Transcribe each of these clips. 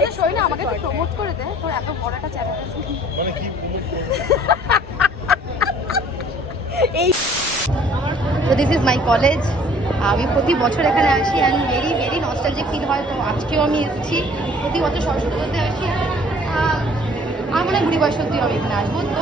আরে শোন না, আমাকে তো প্রমোট করে দে, তোর এত বড় একটা চ্যানেল আছে। মানে কি প্রমোট করব? এই তো দিস ইজ মাই কলেজ। আমি প্রতি বছর এখানে আসি and very very nostalgic feel হয়। তো আজকেও আমি এসেছি, প্রতি বছর সরস্বতী পুজোতে আসি। আমার মনে হয় 20 বছর অব্দি আমি এখানে আসবো। তো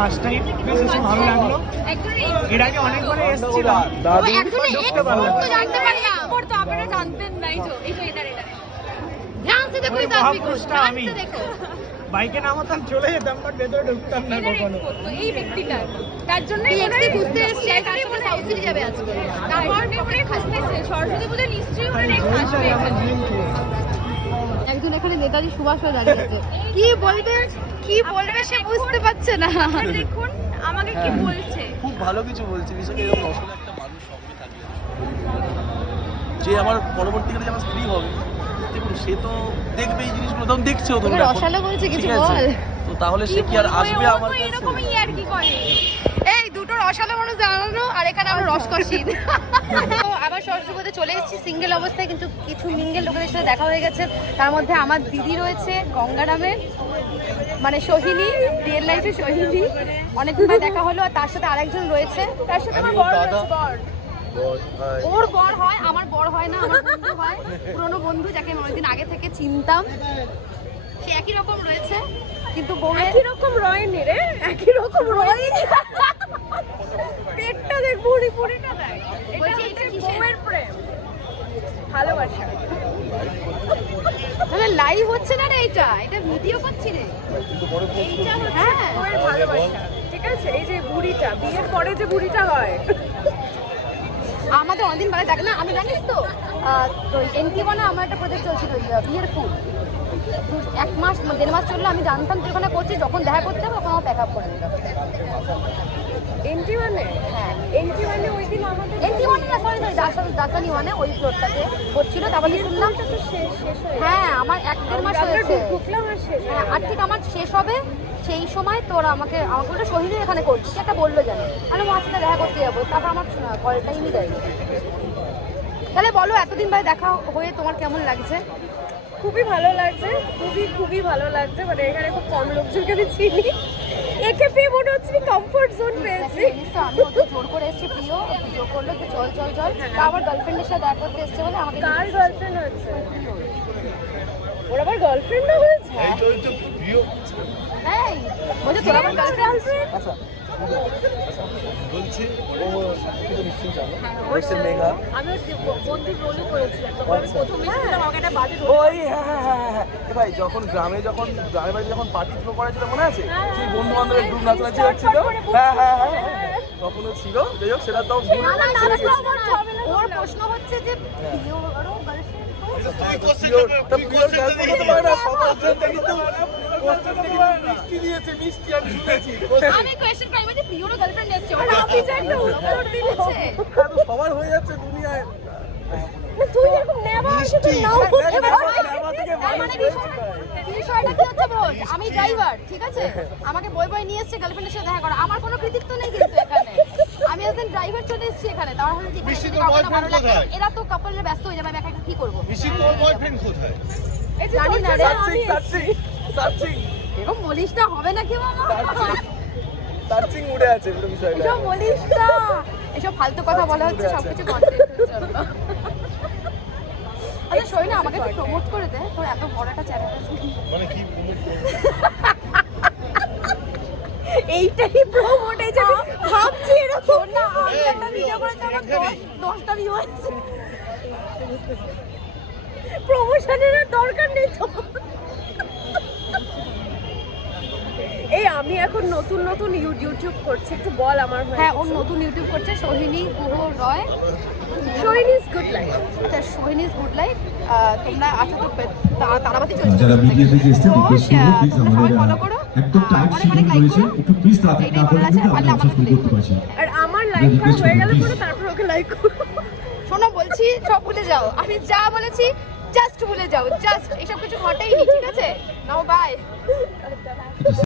ফার্স্ট টাইম বেশ ভালো লাগলো। এর আগে অনেকবার এসেছিলাম, দাদু ঢুকতে পারলাম তো জানতে পারলাম তো আপনারা জানতেন নাই। তো এই তো এটা ধ্যান সে দেখো, এই মহাপুরুষটা আমি বাইকে নামাতাম, চলে যেতাম, বাট ভেতরে ঢুকতাম না কখনো। তো এই ব্যক্তিটা তার জন্যই এক্সপে খুঁজতে এসেছে, তার সাথে সাউথ সিটি যাবে আজকে। তারপর নেমে খাসতেছে সরস্বতী পূজা নিশ্চয়ই ওরা নেক্সট আসবে। একজন এখানে নেতাজি সুভাষও দাঁড়িয়ে আছে, কি বলবে সে বুঝতে পারছে না। দেখুন আমাকে কি বলছে, খুব ভালো কিছু বলছে। বিষয়টা এরকম আসলে একটা মানুষ সঙ্গে থাকে, যে আমার পরবর্তীকালে যে আমার স্ত্রী হবে, দেখুন সে তো দেখবে এই জিনিসগুলো, তখন দেখছেও তো রসালো বলছে কিছু বল। তো তাহলে সে কি আর আসবে আমার কাছে? এরকমই আর কি করে এই দুটো রসালো মানুষ জানানো, আর এখানে আমরা রসকসি। তো আবার সরস্বতী পুজোতে চলে এসেছি সিঙ্গেল অবস্থায়, কিন্তু কিছু মিঙ্গেল লোকেদের সাথে দেখা হয়ে গেছে। তার মধ্যে আমার দিদি রয়েছে গঙ্গা নামের, মানে সোহিনী, রিয়েল লাইফে সোহিনী, অনেকদিন দেখা হলো। আর তার সাথে আরেকজন রয়েছে, তার সাথে আমার বর রয়েছে। ওর বর হয়, আমার বর হয় না, আমার বন্ধু হয়, পুরনো বন্ধু যাকে আমি অনেকদিন আগে থেকে চিনতাম। সে একই রকম রয়েছে, কিন্তু বউ একই রকম রয়নি রে, একই রকম রয়নি। পেটটা দেখ, বুড়িটা দেখ, এটা হচ্ছে বউয়ের প্রেম ভালোবাসা। তাহলে লাইভ হচ্ছে না রে, এটা ভিডিও করছি রে। এইটা হচ্ছে বউয়ের ভালোবাসা, ঠিক আছে? এই যে বুড়িটা, বিয়ের পরে যে বুড়িটা হয়, আমাদের অনেকদিন বাদে দেখ না। আমি জানিস তো এনটিওয়ানে আমার একটা প্রজেক্ট চলছিল বিয়ের ফুল, 1 মাস 1.5 মাস চললো। আমি জানতাম তুই ওখানে করছিস, যখন দেখা করতে হবে তখন আমার প্যাক আপ করে দিতাম। এনটিওয়ানে? হ্যাঁ এনটিওয়ানে ওই দিন আমাদের, এনটিওয়ানে না সরি দাসানি ওয়ানে ওই ফ্লোরটাতে করছিল। তারপরে শুনলাম হ্যাঁ আমার 1-1.5 মাস হয়েছে, হ্যাঁ আর ঠিক আমার শেষ হবে সেই সময় তোরা আমাকে বললো সোহিনী এখানে করছিস, একটা বললো জানো, আমি আমার সাথে দেখা করতে যাবো। তারপর আমার কল টাইমই দেয়নি। তাহলে বলো এতদিন বাদে দেখা হয়ে তোমার কেমন লাগছে? খুবই ভালো লাগছে, খুবই ভালো লাগছে। মানে এখানে খুব কম লোকজনকে আমি চিনি, একে পেয়ে মনে হচ্ছে কমফোর্ট জোন পেয়েছি। আমি ওকে জোর করে এসেছি, প্রিয় জোর করলো যে চল আমার গার্লফ্রেন্ডের সাথে দেখা করতে এসছে বলে আমাকে। কার গার্লফ্রেন্ড হচ্ছে? ওর আবার গার্লফ্রেন্ড না হয়েছে? হ্যাঁ বলছে তোর আমার গার্লফ্রেন্ড। আচ্ছা বলছি ও সবকিছু নিশ্চয়ই জানো। ওইসে মেঘা আমি বন্ধুর রোলও করেছিলাম, তখন প্রথম এসেছিলাম আমাকে একটা বাজে রোল। ওই হ্যাঁ ভাই, যখন গ্রামের বাড়ি যখন পার্টি থ্রো করা ছিল মনে আছে? সেই বন্ধু বান্ধবের গ্রুপ নাচানাচি হচ্ছিল, হ্যাঁ তখনও ছিল। যাই হোক সেটা তো ওর প্রশ্ন হচ্ছে যে আমি কোয়েশ্চেন করি যে প্রিয়র গার্লফ্রেন্ড এসেছে, আপনি জানেন উত্তর দিয়েছে। সবার হয়ে যাচ্ছে দুনিয়ায়। তুই এরকম নেবা আসে তুই নাও বিষয়টা কি হচ্ছে বল, আমি ড্রাইভার, ঠিক আছে? আমাকে বই নিয়ে এসেছে গার্লফ্রেন্ডের সাথে দেখা করা, আমার কোনো কৃতিত্ব নেই কিন্তু এখানে। আমি একজন ড্রাইভার চলে এসেছি এখানে, তার হলো ঠিক আছে ভালো লাগে। এরা তো কাপলরা ব্যস্ত হয়ে যাবে, আমি একা কি করবো? তোর বয়ফ্রেন্ড কোথায়? এই যে জানি না রে, সার্চিং এরকম বলিস না, হবে নাকি মামা? সার্চিং উড়ে আছে পুরো বিষয়টা। এসব বলিস না, এসব ফালতু কথা বলা হচ্ছে সবকিছু কন্টেন্টের জন্য। আরে শোন না, আমাকে একটু প্রমোট করে দে, তোর এত বড় একটা চ্যানেল আছে। মানে কি প্রমোট করব? এইটাই প্রমোট, এই যে ভাবছি এরকম না, আমি একটা ভিডিও করেছি, আমার 10টা ভিউ আছে। প্রমোশনের দরকার নেই তো। এই আমি এখন নতুন ইউটিউব করছি, একটু বল আমার। হ্যাঁ ওর নতুন ইউটিউব করছে Sohini Guha Roy, Sohini's Good Life. Sohini's Good Life. তোমরা আছো তো তারাবাতি চলছে, যারা ভিডিও থেকে এসেছেন রিকোয়েস্ট করব প্লিজ আমাদের ফলো করো, একদম টাইট শিডিউল রয়েছে, একটু প্লিজ তাড়াতাড়ি না করে দিন, আমরা ব্যবসা শুরু করতে পারছি। আর আমার লাইক করা হয়ে গেলে পরে তারপর ওকে লাইক করো। শোনো বলছি সব ভুলে যাও, আমি যা বলেছি জাস্ট ভুলে যাও, জাস্ট এসব কিছু ঘটেইনি, ঠিক আছে? নাও বাই।